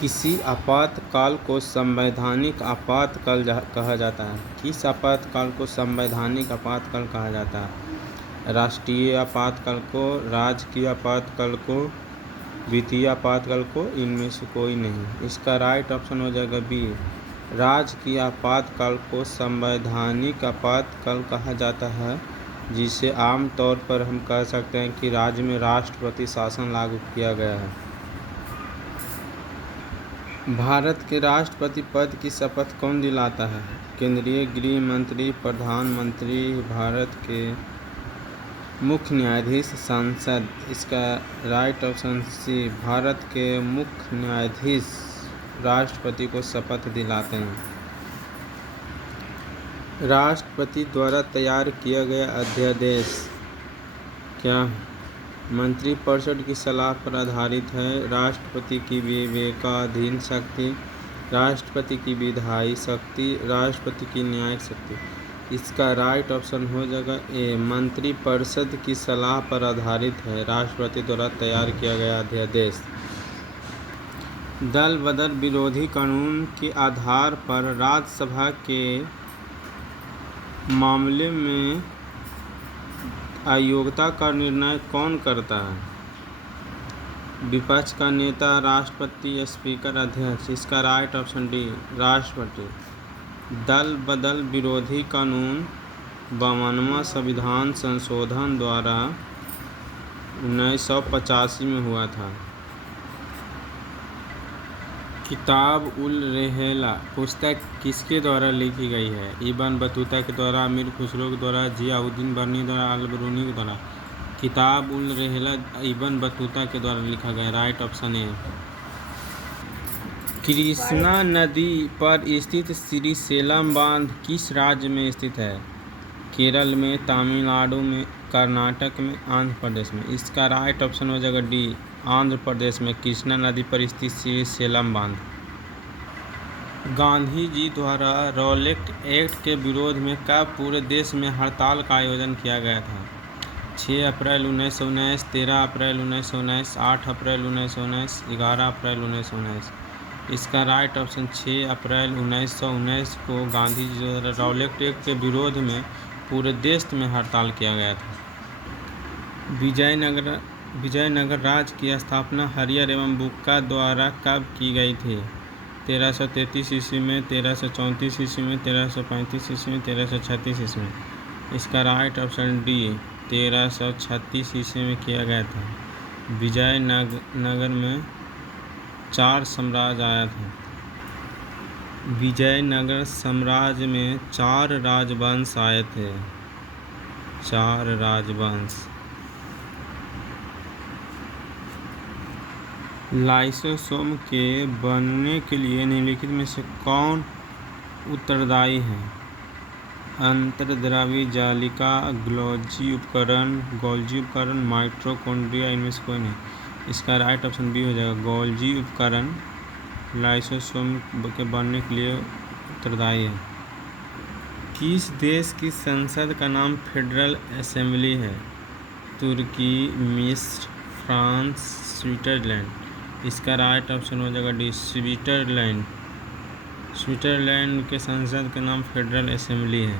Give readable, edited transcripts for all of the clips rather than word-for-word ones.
किसी आपातकाल को संवैधानिक आपातकाल कहा जाता है। किस आपातकाल को संवैधानिक आपातकाल कहा जाता है? राष्ट्रीय आपातकाल को, राजकीय आपातकाल को, वित्तीय आपातकाल को, इनमें से कोई नहीं। इसका राइट ऑप्शन हो जाएगा बी, राजकीय आपातकाल को संवैधानिक आपातकाल कहा जाता है, जिसे आमतौर पर हम कह सकते हैं कि राज्य में राष्ट्रपति शासन लागू किया गया है। भारत के राष्ट्रपति पद की शपथ कौन दिलाता है? केंद्रीय गृह मंत्री, प्रधानमंत्री, भारत के मुख्य न्यायाधीश, संसद। इसका राइट ऑप्शन सी, भारत के मुख्य न्यायाधीश राष्ट्रपति को शपथ दिलाते हैं। राष्ट्रपति द्वारा तैयार किया गया अध्यादेश क्या मंत्रिपरिषद की सलाह पर आधारित है? राष्ट्रपति की विवेकाधीन शक्ति, राष्ट्रपति की विधायी शक्ति, राष्ट्रपति की न्यायिक शक्ति। इसका राइट ऑप्शन हो जाएगा ए, मंत्रिपरिषद की सलाह पर आधारित है राष्ट्रपति द्वारा तैयार किया गया अध्यादेश। दल बदल विरोधी कानून के आधार पर राज्यसभा के मामले में अयोग्यता का निर्णय कौन करता है? विपक्ष का नेता, राष्ट्रपति, स्पीकर, अध्यक्ष। इसका राइट ऑप्शन डी, राष्ट्रपति। दल बदल विरोधी कानून 52वां संविधान संशोधन द्वारा 1985 में हुआ था। किताब उल रहला पुस्तक किसके द्वारा लिखी गई है? इब्न बतूता के द्वारा, अमीर खुसरो के द्वारा, जियाउद्दीन बर्नी द्वारा, अल-बरूनी के द्वारा। किताब उल रहला इब्न बतूता के द्वारा लिखा गया। Right option A. कृष्णा नदी पर स्थित श्रीशैलम बांध किस राज्य में स्थित है? केरल में, तमिलनाडु में, कर्नाटक में, आंध्र प्रदेश में। इसका राइट ऑप्शन हो जाएगा डी, आंध्र प्रदेश में कृष्णा नदी पर स्थित श्रीशैलम बांध। गांधी जी द्वारा रॉलेट एक्ट के विरोध में कब पूरे देश में हड़ताल का आयोजन किया गया था? 6 अप्रैल 1919, 13 अप्रैल 1919, 8 अप्रैल 1919, 11 अप्रैल 1919। इसका राइट ऑप्शन 6 अप्रैल 1919 को गांधी जी द्वारा रॉलेट एक्ट के विरोध में पूरे देश में हड़ताल किया गया था। विजयनगर राज्य की स्थापना हरिहर एवं बुक्का द्वारा कब की गई थी? 1333 ईस्वी में, 1334 ईस्वी में, 1335 ईस्वी में, 1336 ईस्वी में। इसका राइट ऑप्शन डी, 1336 ईस्वी में किया गया था। विजयनगर में 4 साम्राज्य आया था। विजयनगर साम्राज्य में 4 राजवंश आए थे। 4 राजवंश। लाइसोसोम के बनने के लिए निम्नलिखित में से कौन उत्तरदायी है? अंतर्द्रव्य जालिका, गोल्जी उपकरण, माइटोकॉन्ड्रिया। इनमें से कोई नहीं। इसका राइट ऑप्शन बी हो जाएगा, गोल्जी उपकरण लाइसोसोम के बनने के लिए उत्तरदायी है। किस देश की संसद का नाम फेडरल असेंबली है? तुर्की, मिस्र, फ्रांस, स्विट्जरलैंड। इसका राइट ऑप्शन हो जाएगा डी, स्विट्जरलैंड। स्विट्जरलैंड के संसद का नाम फेडरल असेंबली है।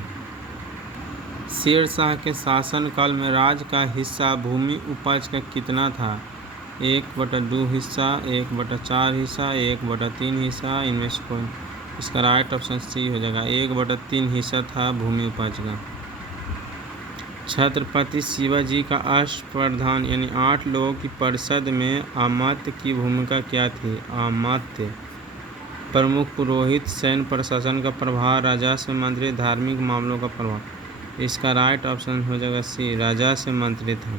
शेरशाह के शासनकाल में राज्य का हिस्सा भूमि उपज का कितना था? 1/2 हिस्सा, 1/4 हिस्सा, 1/3 हिस्सा। इनमें से कोई। इसका राइट ऑप्शन सी हो जाएगा, 1/3 हिस्सा था भूमि उपज का। छत्रपति शिवाजी का अष्टप्रधान यानी 8 लोगों की परिषद में अमात्य की भूमिका क्या थी? अमात्य प्रमुख पुरोहित, सैन्य प्रशासन का प्रभार, राजस्व मंत्री, धार्मिक मामलों का प्रभार। इसका राइट ऑप्शन हो जाएगा सी, राजस्व मंत्री था।